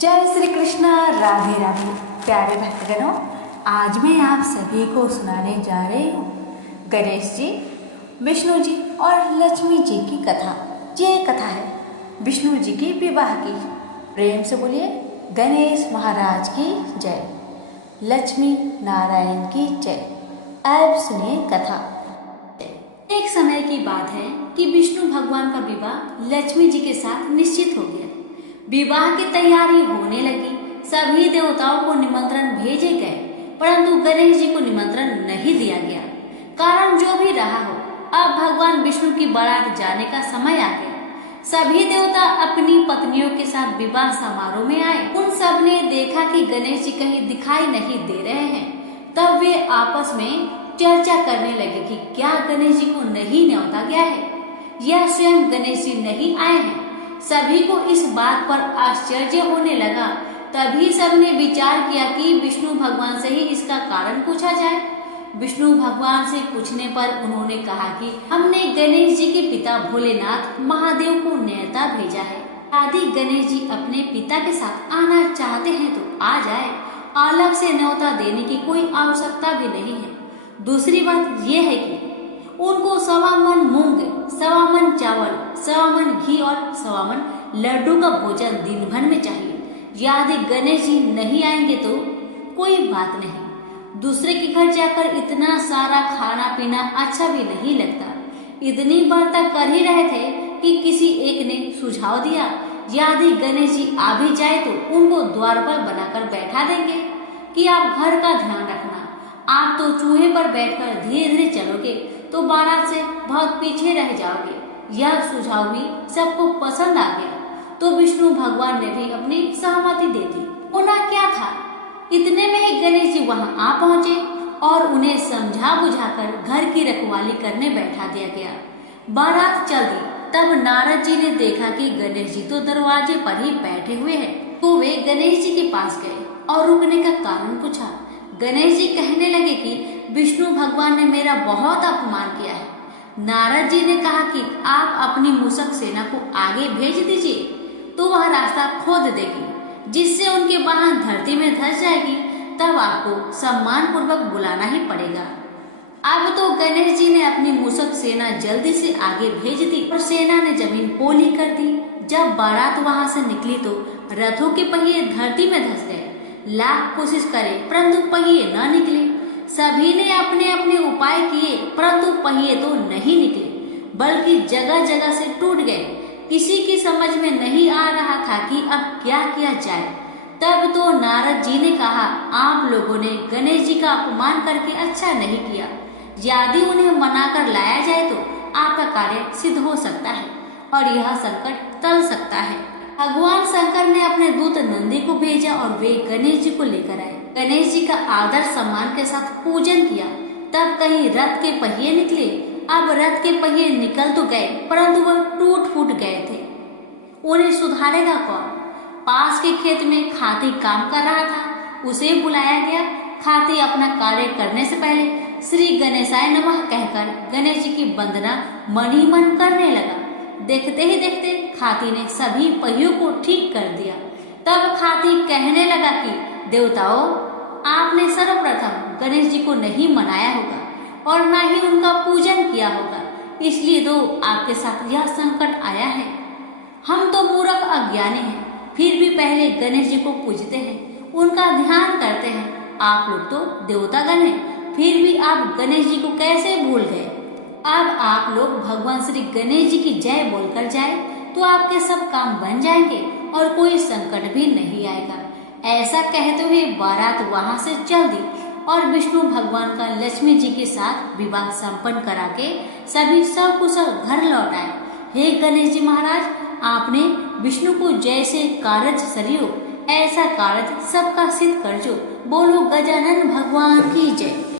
जय श्री कृष्ण। राधे राधे। प्यारे भक्तगणों, आज मैं आप सभी को सुनाने जा रही हूँ गणेश जी, विष्णु जी और लक्ष्मी जी की कथा। ये कथा है विष्णु जी की विवाह की। प्रेम से बोलिए गणेश महाराज की जय, लक्ष्मी नारायण की जय। अब सुनिए कथा। एक समय की बात है कि विष्णु भगवान का विवाह लक्ष्मी जी के साथ निश्चित हो गया। विवाह की तैयारी होने लगी। सभी देवताओं को निमंत्रण भेजे गए, परंतु गणेश जी को निमंत्रण नहीं दिया गया। कारण जो भी रहा हो, अब भगवान विष्णु की बारात जाने का समय आ गया। सभी देवता अपनी पत्नियों के साथ विवाह समारोह में आए। उन सब ने देखा कि गणेश जी कहीं दिखाई नहीं दे रहे हैं। तब वे आपस में चर्चा करने लगे कि क्या गणेश जी को नहीं न्योता गया है या स्वयं गणेश जी नहीं आए हैं। सभी को इस बात पर आश्चर्य होने लगा। तभी सबने विचार किया कि विष्णु भगवान से ही इसका कारण पूछा जाए। विष्णु भगवान से पूछने पर उन्होंने कहा कि हमने गणेश जी के पिता भोलेनाथ महादेव को न्योता भेजा है। यदि गणेश जी अपने पिता के साथ आना चाहते हैं तो आ जाए, अलग से न्योता देने की कोई आवश्यकता भी नहीं है। दूसरी बात यह है कि उनको 1.25 मन मूंग, 1.25 मन चावल, 1.25 मन घी और 1.25 मन लड्डू का भोजन दिन भर में चाहिए। यदि गणेश जी नहीं आएंगे तो कोई बात नहीं, दूसरे के घर जाकर इतना सारा खाना पीना अच्छा भी नहीं लगता। इतनी बात कर ही रहे थे कि किसी एक ने सुझाव दिया, यदि गणेश जी आ भी जाए तो उनको द्वार पर बनाकर बैठा देंगे कि आप घर का ध्यान रखना। आप तो चूहे पर बैठकर धीरे धीरे चलोगे तो बारात से बहुत पीछे रह जाओगे। यह सुझाव भी सबको पसंद आ गया, तो विष्णु भगवान ने भी अपनी सहमति दे दी। होना क्या था, इतने में ही गणेश जी वहां आ पहुंचे और उन्हें समझा बुझाकर घर की रखवाली करने बैठा दिया गया। बारात चल दी। तब नारद जी ने देखा कि गणेश जी तो दरवाजे पर ही बैठे हुए हैं, तो वे गणेश जी के पास गए और रुकने का कारण पूछा। गणेश जी कहने लगे कि विष्णु भगवान ने मेरा बहुत अपमान किया है। नारद जी ने कहा कि आप अपनी मूषक सेना को आगे भेज दीजिए, तो वह रास्ता खोद देगी, जिससे उनके वाहन धरती में धंस जाएगी। तब आपको सम्मान पूर्वक बुलाना ही पड़ेगा। अब तो गणेश जी ने अपनी मूषक सेना जल्दी से आगे भेज दी और सेना ने जमीन पोली कर दी। जब बारात वहां से निकली तो रथों के पहिए धरती में धंस गए। लाख कोशिश करे परंतु पहिए न निकले। सभी ने अपने अपने उपाय किए, परंतु पहिए तो नहीं निकले, बल्कि जगह जगह से टूट गए। किसी की समझ में नहीं आ रहा था कि अब क्या किया जाए। तब तो नारद जी ने कहा, आप लोगों ने गणेश जी का अपमान करके अच्छा नहीं किया। यदि उन्हें मनाकर लाया जाए तो आपका कार्य सिद्ध हो सकता है और यह संकट टल सकता है। भगवान शंकर ने अपने दूत नंदी को भेजा और वे गणेश जी को लेकर आए। गणेश जी का आदर सम्मान के साथ पूजन किया। तब कहीं रथ के पहिए निकले। अब रथ के पहिए निकल तो गए, परंतु वह टूट फूट गए थे। उन्हें सुधारेगा कौन? पास के खेत में खाती काम कर रहा था, उसे बुलाया गया। खाती अपना कार्य करने से पहले श्री गणेशाय नमः कहकर गणेश जी की वंदना मन ही मन करने लगा। देखते ही देखते खाती ने सभी पहियों को ठीक कर दिया। तब खाती कहने लगा कि देवताओं, आपने सर्वप्रथम गणेश जी को नहीं मनाया होगा और न ही उनका पूजन किया होगा, इसलिए तो आपके साथ यह संकट आया है। हम तो मूर्ख अज्ञानी हैं, फिर भी पहले गणेश जी को पूजते हैं, उनका ध्यान करते हैं। आप लोग तो देवतागण हैं, फिर भी आप गणेश जी को कैसे भूल गए? अब आप लोग भगवान श्री गणेश जी की जय बोलकर जाए तो आपके सब काम बन जाएंगे और कोई संकट भी नहीं आएगा। ऐसा कहते हुए बारात वहां से चल दी और विष्णु भगवान का लक्ष्मी जी के साथ विवाह संपन्न करा के सभी सकुशल घर लौट आए। हे गणेश जी महाराज, आपने विष्णु को जैसे कारज सरियो, ऐसा कारज सबका सिद्ध कर जो। बोलो गजानन भगवान की जय।